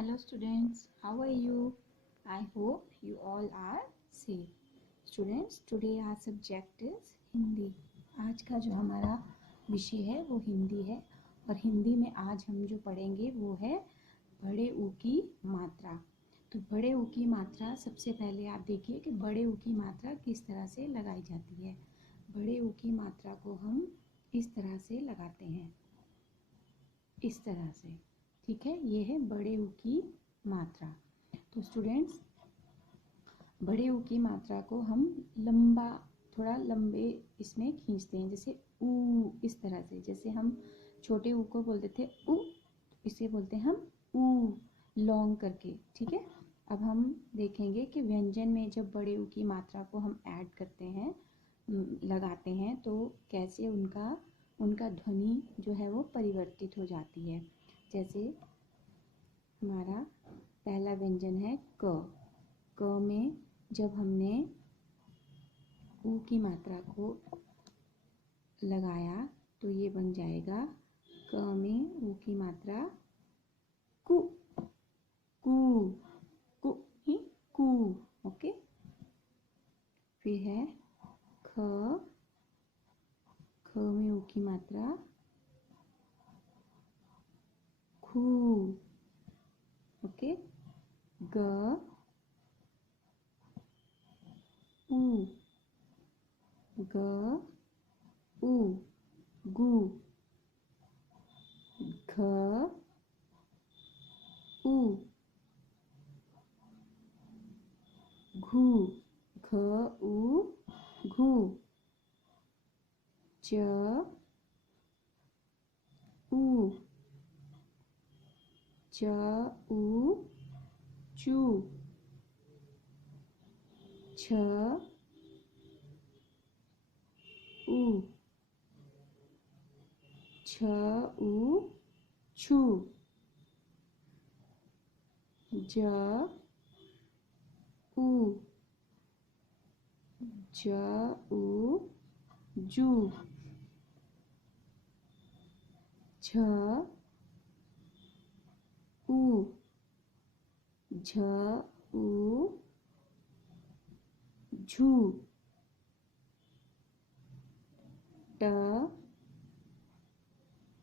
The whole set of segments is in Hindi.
Hello students, how are you? I hope you all are safe. Students, today our subject is Hindi. आज का जो हमारा विषय है वो हिंदी है और हिंदी में आज हम जो पढ़ेंगे वो है बड़े ऊ की मात्रा. तो बड़े ऊ की मात्रा सबसे पहले आप देखिए कि बड़े ऊ की मात्रा किस तरह से लगाई जाती है. बड़े ऊ की मात्रा को हम इस तरह से लगाते हैं, इस तरह से. ठीक है, ये है बड़े ऊ की मात्रा. तो स्टूडेंट्स, बड़े ऊ की मात्रा को हम लंबा, थोड़ा लंबे इसमें खींचते हैं, जैसे ऊ, इस तरह से. जैसे हम छोटे ऊ को बोलते थे ऊ, इसे बोलते हैं हम ऊ, लॉन्ग करके. ठीक है, अब हम देखेंगे कि व्यंजन में जब बड़े ऊ की मात्रा को हम ऐड करते हैं, लगाते हैं, तो कैसे उनका ध्वनि जो है वो परिवर्तित हो जाती है. जैसे हमारा पहला व्यंजन है क. क में जब हमने ऊ की मात्रा को लगाया तो ये बन जाएगा क में ऊ की मात्रा कु, कु, कु ही कु. ओके, फिर है ख. ख में ऊ की मात्रा खू. ओके, ग ऊ, ग ऊ, गु. घ ऊ, घू, घ ऊ, घू. च ऊ, च ऊ, चू. छ ऊ, छ ऊ, छू. ज ऊ, ज ऊ, जू. झ ऊ, झ ऊ, झू. ट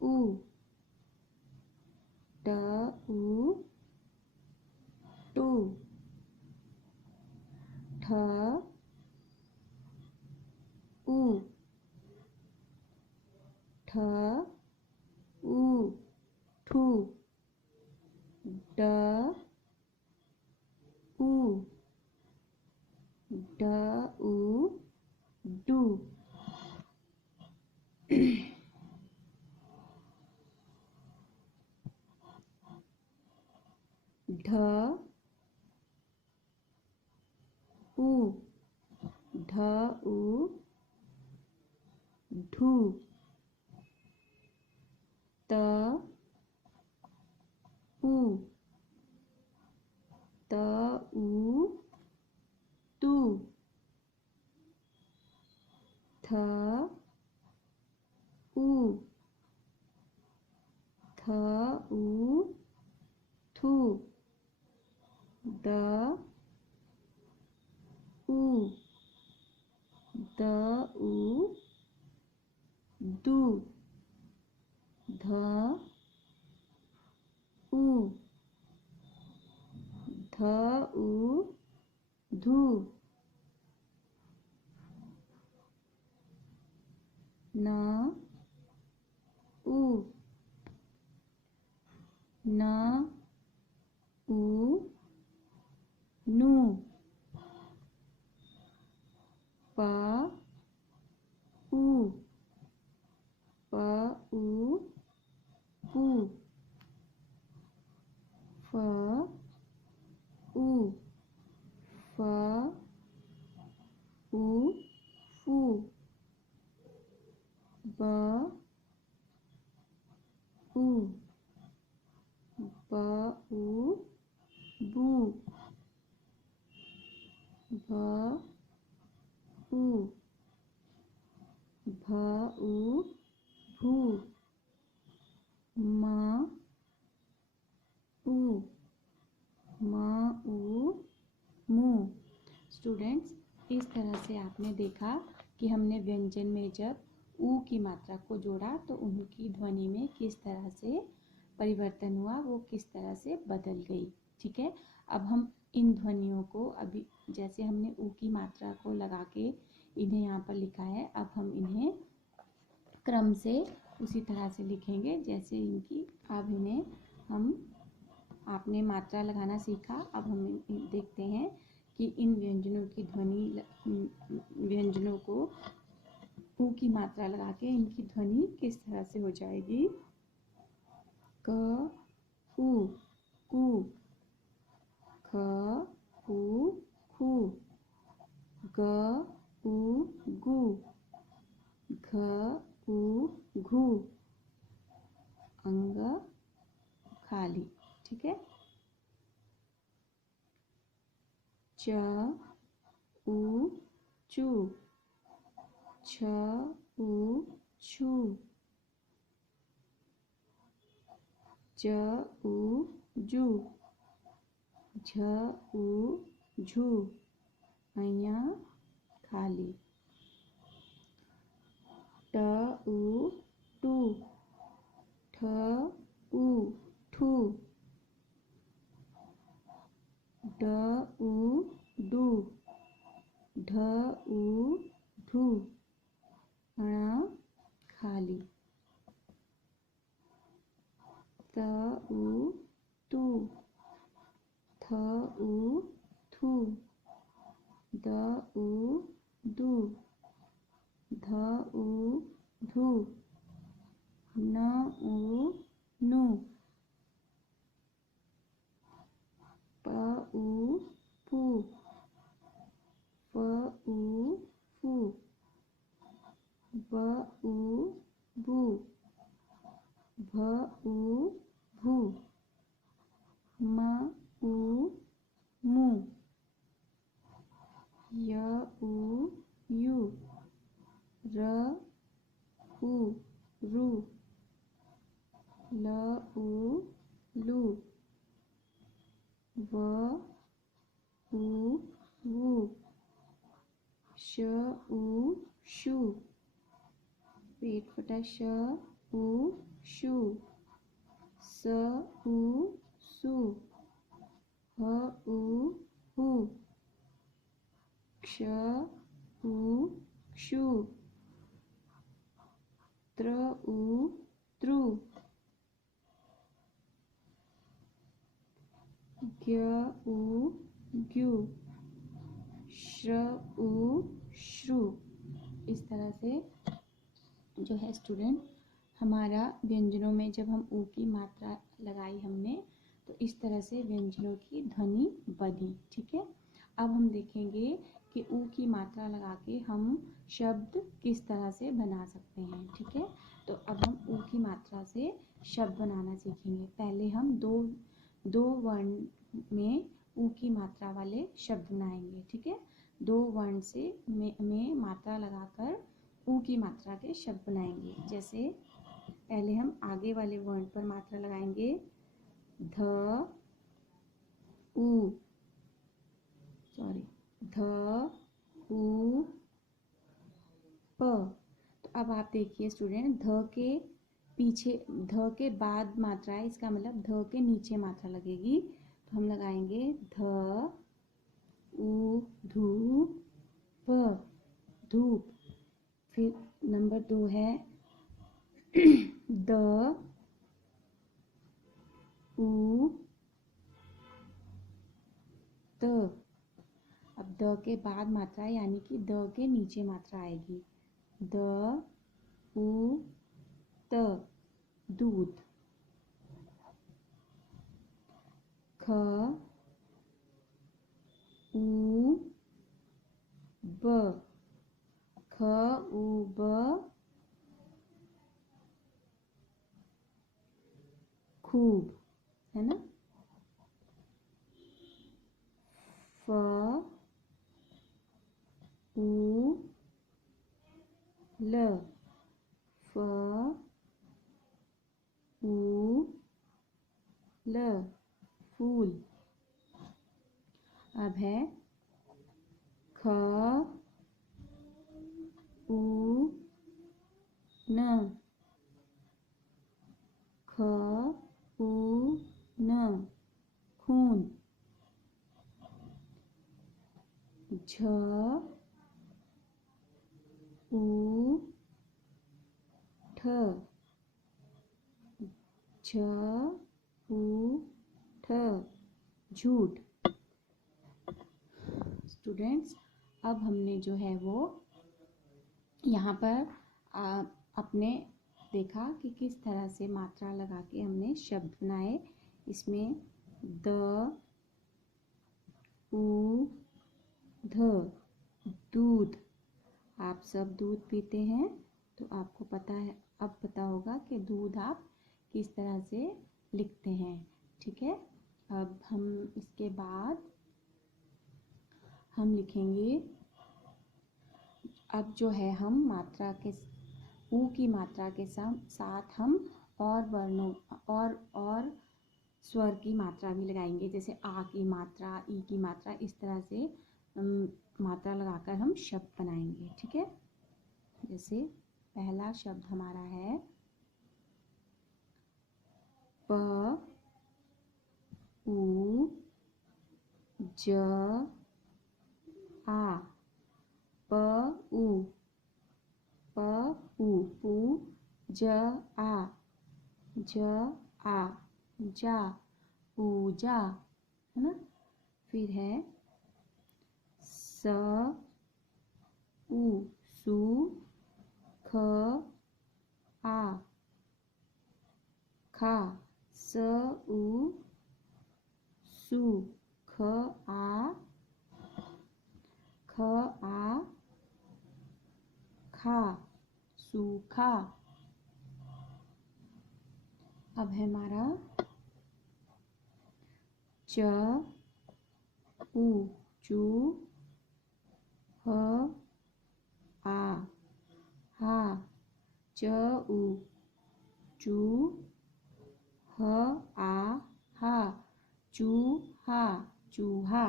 ऊ, ट ऊ, टू. ठ ऊ, ठ ऊ, ठू. ड ऊ, ड ऊ, डू. ढ ऊ, ढ ऊ, ढू. त ऊ, त ऊ, तू. थ ऊ, थ ऊ, थू. द ऊ, द ऊ, दू. ध ऊ, ध ऊ, धू. न ऊ, न ऊ, नू. प ऊ, प ऊ, पू. फ ऊ, फ ऊ, फू. ब ऊ, ब ऊ, बू. भ ऊ, भ ऊ, भू. म ऊ, म ऊ मू। स्टूडेंट्स, इस तरह से आपने देखा कि हमने व्यंजन में जब ऊ की मात्रा को जोड़ा तो उनकी ध्वनि में किस तरह से परिवर्तन हुआ, वो किस तरह से बदल गई। ठीक है, अब हम इन ध्वनियों को अभी जैसे हमने ऊ की मात्रा को लगा के इन्हें यहाँ पर लिखा है, अब हम इन्हें क्रम से उसी तरह से लिखेंगे जैसे इनकी। अब इन्हें हम आपने मात्रा लगाना सीखा, अब हम देखते हैं कि इन व्यंजनों की ध्वनि व्यंजनों को ऊ की मात्रा लगा के इनकी ध्वनि किस तरह से हो जाएगी। क उ कु, ख उ खु, ग उ गु, घ उ घु, अंग खाली। ठीक है, च उ चू, छ उ छू, ज उ जू, झ उ झू, અહીંયા खाली। ट उ टू, ठ उ ठू, ड उ डू, ढ उ ढू, ण खाली। त उ तू, थ उ थू, द उ दू, ध उ धू, न उ नू, प उ पू, फ उ फू, ब उ बू, भ उ भू, म उ मू, य उ यू, र उ रू, ल उ लू, व उ वू, श उ शू, पेट फटा, श उ शू, स उ सू, ह उ हू, क्ष उ क्षु, त्र उ त्रु, ज्ञ उ ज्ञु, श्र उ श्रु। इस तरह से जो है स्टूडेंट हमारा व्यंजनों में जब हम ऊ की मात्रा लगाई हमने तो इस तरह से व्यंजनों की ध्वनि बनी। ठीक है, अब हम देखेंगे कि ऊ की मात्रा लगा के हम शब्द किस तरह से बना सकते हैं। ठीक है, तो अब हम ऊ की मात्रा से शब्द बनाना सीखेंगे। पहले हम दो वर्ण में ऊ की मात्रा वाले शब्द बनाएंगे। ठीक है, दो वर्ण से में मात्रा लगाकर ऊ की मात्रा के शब्द बनाएंगे। जैसे पहले हम आगे वाले वर्ण पर मात्रा लगाएंगे, ध उ, ध उ प। तो अब आप देखिए स्टूडेंट, ध के पीछे ध के बाद मात्रा है, इसका मतलब ध के नीचे मात्रा लगेगी। तो हम लगाएंगे ध उ धू प, धूप। फिर नंबर 2 है द उ त। अब द के बाद मात्रा यानी कि द के नीचे मात्रा आएगी, द उ त, दूध। ख उ ब, ख उ ब, खूब, है ना। फ उ ल, फ उ ल, फूल। अब है ख उ न, ख उ न, खून। झ ऊ ठ, झ ऊ ठ, झूठ। स्टूडेंट्स, अब हमने जो है वो यहाँ पर अपने देखा कि किस तरह से मात्रा लगा के हमने शब्द बनाए। इसमें द ऊ ध, दूध। आप सब दूध पीते हैं तो आपको पता है, अब पता होगा कि दूध आप किस तरह से लिखते हैं। ठीक है, अब हम इसके बाद हम लिखेंगे, अब जो है हम मात्रा के ऊ की मात्रा के साथ हम और वर्णों और स्वर की मात्रा भी लगाएंगे, जैसे आ की मात्रा, ई की मात्रा, इस तरह से मात्रा लगाकर हम शब्द बनाएंगे। ठीक है, जैसे पहला शब्द हमारा है प उ ज आ, प उ, प उ, पू, ज आ, ज आ, जा, पूजा, है ना। फिर है स उ, सु, ख आ, खा, स उ सु, ख आ, खा, सूखा। अब है हमारा च उ, चू, ह आ, हा, च उ चू, ह आ हा, चूहा, चूहा।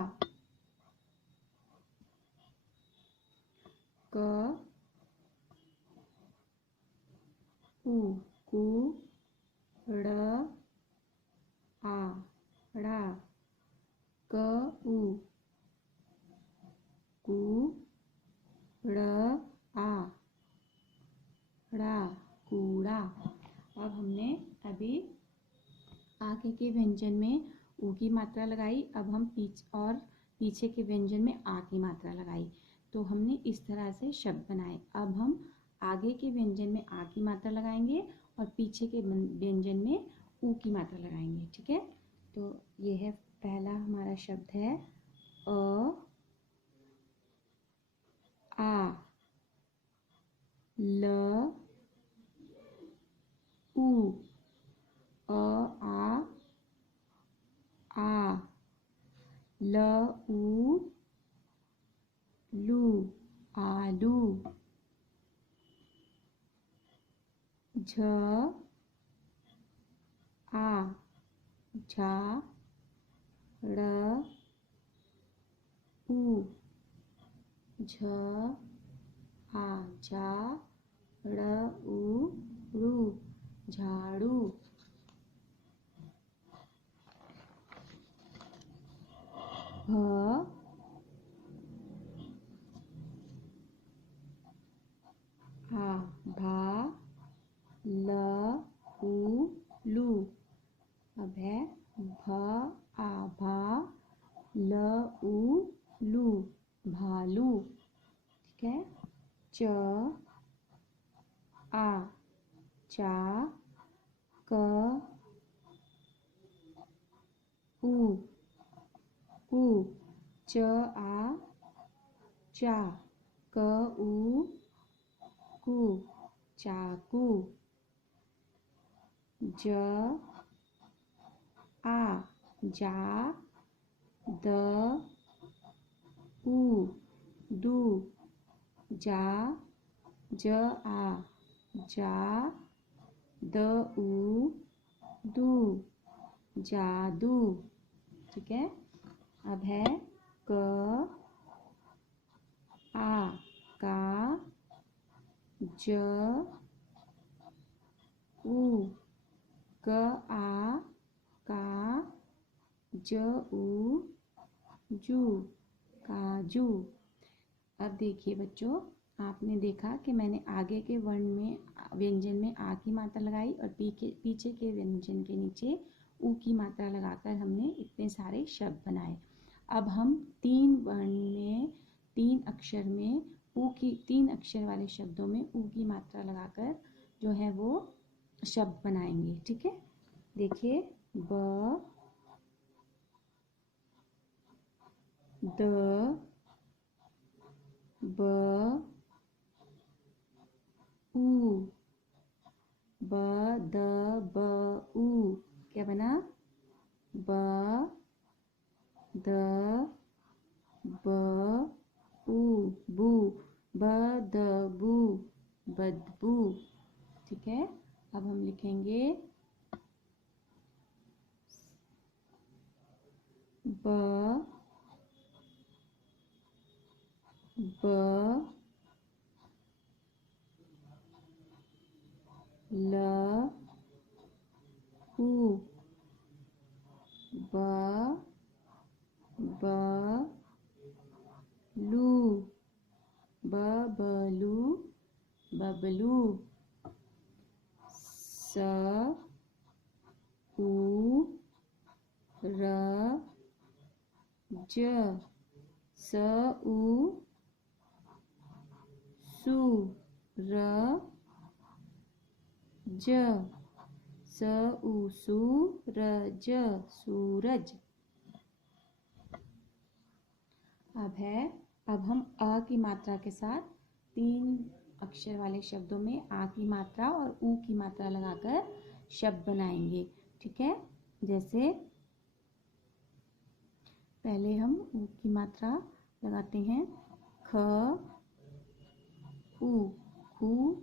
क उ, कु, ड़ आ, ड़ा, क उ, कु, ड़ आ, ड़ा, कूड़ा। अब हमने अभी आगे के व्यंजन में ऊ की मात्रा लगाई, अब हम पीछे के व्यंजन में आ की मात्रा लगाई, तो हमने इस तरह से शब्द बनाए। अब हम आगे के व्यंजन में आ की मात्रा लगाएंगे और पीछे के व्यंजन में ऊ की मात्रा लगाएंगे। ठीक है, तो ये है पहला हमारा शब्द है आ, ल उ, आ, ल उ लू, आलू। झ आ, झा, ड़ उ, झ आ, झा, ड़ उ रू, झाड़ू। भ आ, भा, ल उ लू। अब है भ आ, भा, ल उ लू, भालू। ठीक है, च आ, चा, क उ, च आ, चा, क उ कु, चाकू। ज आ, जा, द उ दू, जा, ज आ, जा, द उ दू, जादू। ठीक है, अब है क आ का, ज उ क आ का, ज उ जू, काजू। अब देखिए बच्चों, आपने देखा कि मैंने आगे के वर्ण में व्यंजन में आ की मात्रा लगाई और पीछे के व्यंजन के नीचे ऊ की मात्रा लगाकर हमने इतने सारे शब्द बनाए। अब हम 3 वर्ण में 3 अक्षर में ऊ की 3 अक्षर वाले शब्दों में ऊ की मात्रा लगाकर जो है वो शब्द बनाएंगे। ठीक है, देखिए ब, द, ब, ऊ, ब, द, ब, ऊ। क्या बना? ब, द, ब, ऊ, बू, ब, द, बू, बदबू। ठीक है, अब हम लिखेंगे ब, ब, ल, ऊ, ब, ब, लू, ब, बलू, बबलू। स, उ, र, ज, स, उ, सु, र, ज, स, उ, सु, र, ज, सूरज। अब हम अ की मात्रा के साथ 3 अक्षर वाले शब्दों में आ की मात्रा और ऊ की मात्रा लगाकर शब्द बनाएंगे। ठीक है, जैसे पहले हम ऊ की मात्रा लगाते हैं। ख, ऊ, खू,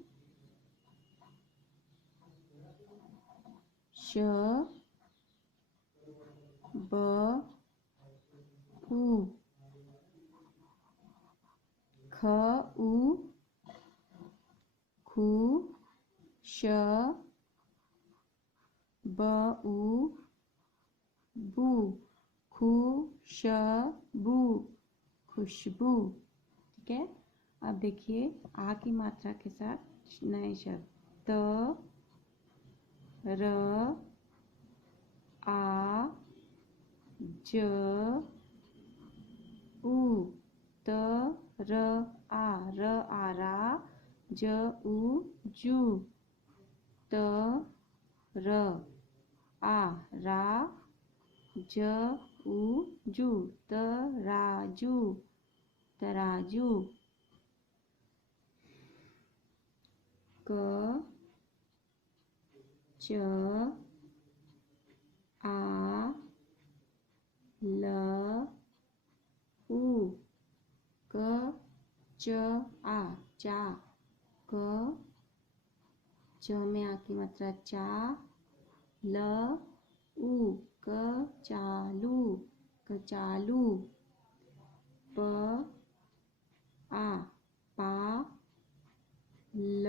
श, ब, ऊ, ख, ऊ, खू, श, ब, ऊ, बू, खू, श, बू, खुशबू। ठीक है, अब देखिए आ की मात्रा के साथ नए शब्द। त, र, आ, ज, उ, त, र, आ रा, ज, उ, जू, त, र, आ रा, ज, उ, जू, तराजू, तराजू। क, च, आ, ल, उ, क, च, आ, चा, क, च में आ की मात्रा चा, ल, उ, क, चालू, कचालू। प, आ, पा, ल,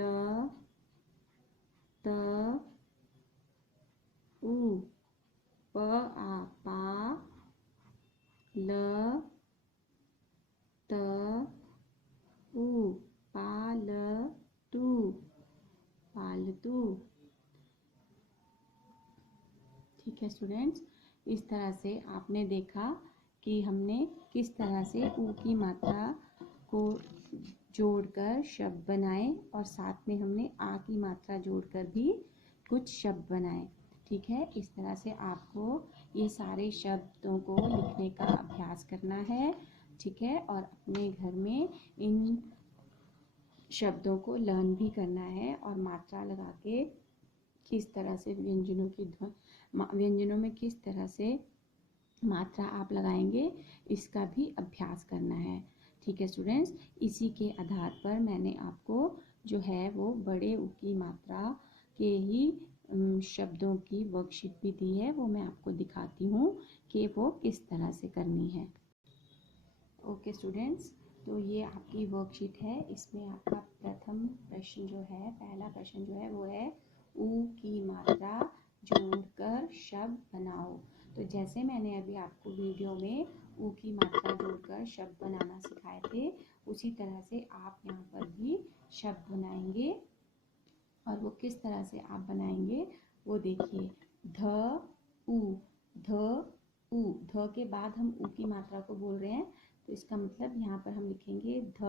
त, उ, प, आ, पा, ल, त, उ, पालतू, पालतू। ठीक है स्टूडेंट्स, इस तरह से आपने देखा कि हमने किस तरह से ऊ की मात्रा को जोड़कर शब्द बनाए और साथ में हमने आ की मात्रा जोड़कर भी कुछ शब्द बनाए। ठीक है, इस तरह से आपको ये सारे शब्दों को लिखने का अभ्यास करना है। ठीक है, और अपने घर में इन शब्दों को लर्न भी करना है और मात्रा लगा के किस तरह से व्यंजनों में किस तरह से मात्रा आप लगाएंगे इसका भी अभ्यास करना है। ठीक है स्टूडेंट्स, इसी के आधार पर मैंने आपको जो है वो बड़े ऊ की मात्रा के ही शब्दों की वर्कशीट भी दी है, वो मैं आपको दिखाती हूँ कि वो किस तरह से करनी है। ओके स्टूडेंट्स, तो ये आपकी वर्कशीट है। इसमें आपका प्रथम प्रश्न जो है, पहला प्रश्न जो है वो है ऊ की मात्रा जोड़कर शब्द बनाओ। तो जैसे मैंने अभी आपको वीडियो में ऊ की मात्रा जोड़कर शब्द बनाना सिखाए थे, उसी तरह से आप यहाँ पर भी शब्द बनाएंगे। और वो किस तरह से आप बनाएंगे वो देखिए। ध उ, ध उ, ध के बाद हम ऊ की मात्रा को बोल रहे हैं, तो इसका मतलब यहाँ पर हम लिखेंगे ध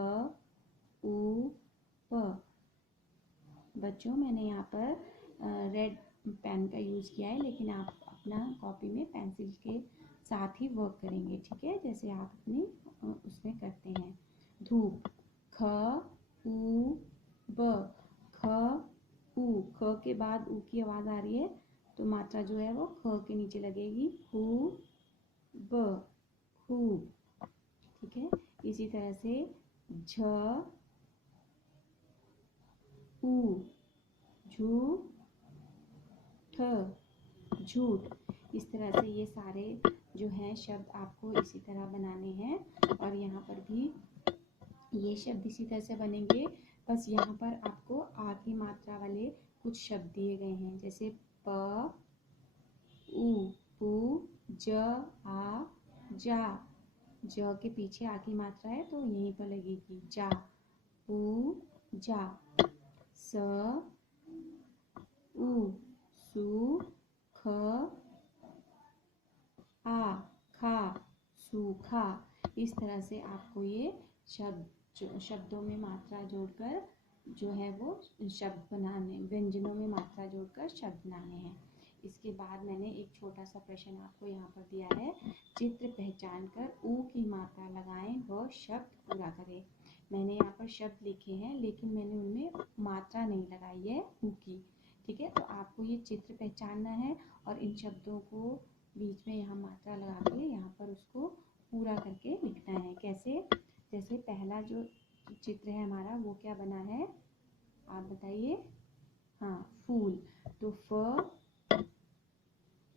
उ प। बच्चों, मैंने यहाँ पर रेड पेन का यूज़ किया है, लेकिन आप अपना कॉपी में पेंसिल के साथ ही वर्क करेंगे, ठीक है, जैसे आप अपनी उसमें करते हैं। धूप, ख उ ब, ख उ, ख के बाद ऊ की आवाज़ आ रही है, तो मात्रा जो है वो ख के नीचे लगेगी। हु ब, खूब, ठीक है। इसी तरह से झ उ, झू ठ, झूठ। इस तरह से ये सारे जो हैं शब्द आपको इसी तरह बनाने हैं। और यहाँ पर भी ये शब्द इसी तरह से बनेंगे, बस यहाँ पर आपको आ की मात्रा वाले कुछ शब्द दिए गए हैं, जैसे प उ, पु, ज, आ, जा। ज के पीछे आ की मात्रा है तो यहीं पर लगेगी जा, पू, जा। स उ, सु, ख, आ, खा, सूखा। इस तरह से आपको ये शब्दों में मात्रा जोड़कर जो है वो शब्द बनाने, व्यंजनों में मात्रा जोड़कर शब्द बनाने हैं। इसके बाद मैंने एक छोटा सा प्रश्न आपको यहाँ पर दिया है। चित्र पहचान कर ऊ की मात्रा लगाएं व शब्द पूरा करें। मैंने यहाँ पर शब्द लिखे हैं, लेकिन मैंने उनमें मात्रा नहीं लगाई है ऊ की, ठीक है। तो आपको ये चित्र पहचानना है और इन शब्दों को बीच में यहाँ मात्रा लगा के यहाँ पर उसको पूरा करके लिखना है। कैसे? जैसे पहला जो चित्र है हमारा वो क्या बना है, आप बताइए। हाँ, फूल। तो फ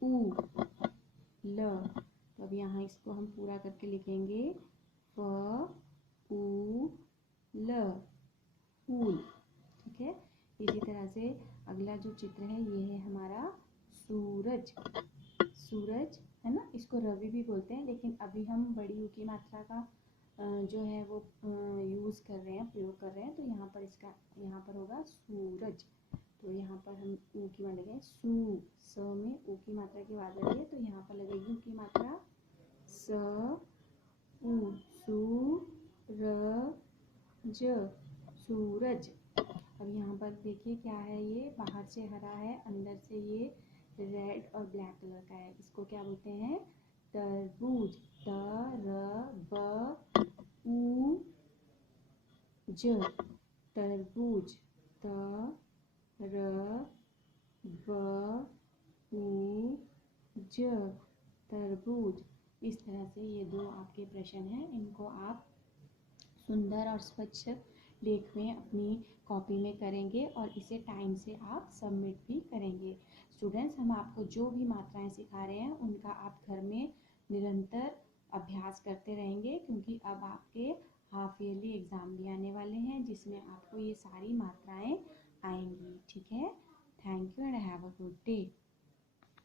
उ ल, तो अब यहाँ इसको हम पूरा करके लिखेंगे फ उ ल, फूल, ठीक है। इसी तरह से अगला जो चित्र है ये है हमारा सूरज। सूरज है ना, इसको रवि भी बोलते हैं, लेकिन अभी हम बड़ी ऊ की मात्रा का जो है वो यूज़ कर रहे हैं, प्रयोग कर रहे हैं, तो यहाँ पर इसका यहाँ पर होगा सूरज। तो यहाँ पर हम ऊ की मात्रा लगाए सू, स में ऊ की मात्रा की आवाज़ आ रही है, तो यहाँ पर लगेगी ऊ की मात्रा स उ, सू र ज, सूरज। अब यहाँ पर देखिए क्या है, ये बाहर से हरा है, अंदर से ये रेड और ब्लैक कलर का है। इसको क्या बोलते हैं? तरबूज। त र ब उ ज, तरबूज। त र ब उ ज, तरबूज। इस तरह से ये दो आपके प्रश्न हैं, इनको आप सुंदर और स्वच्छ लेख में अपनी कॉपी में करेंगे और इसे टाइम से आप सबमिट भी करेंगे। स्टूडेंट्स, हम आपको जो भी मात्राएं सिखा रहे हैं उनका आप घर में निरंतर अभ्यास करते रहेंगे, क्योंकि अब आपके हाफ ईयरली एग्ज़ाम भी आने वाले हैं जिसमें आपको ये सारी मात्राएं आएंगी, ठीक है। Thank you and have a good day.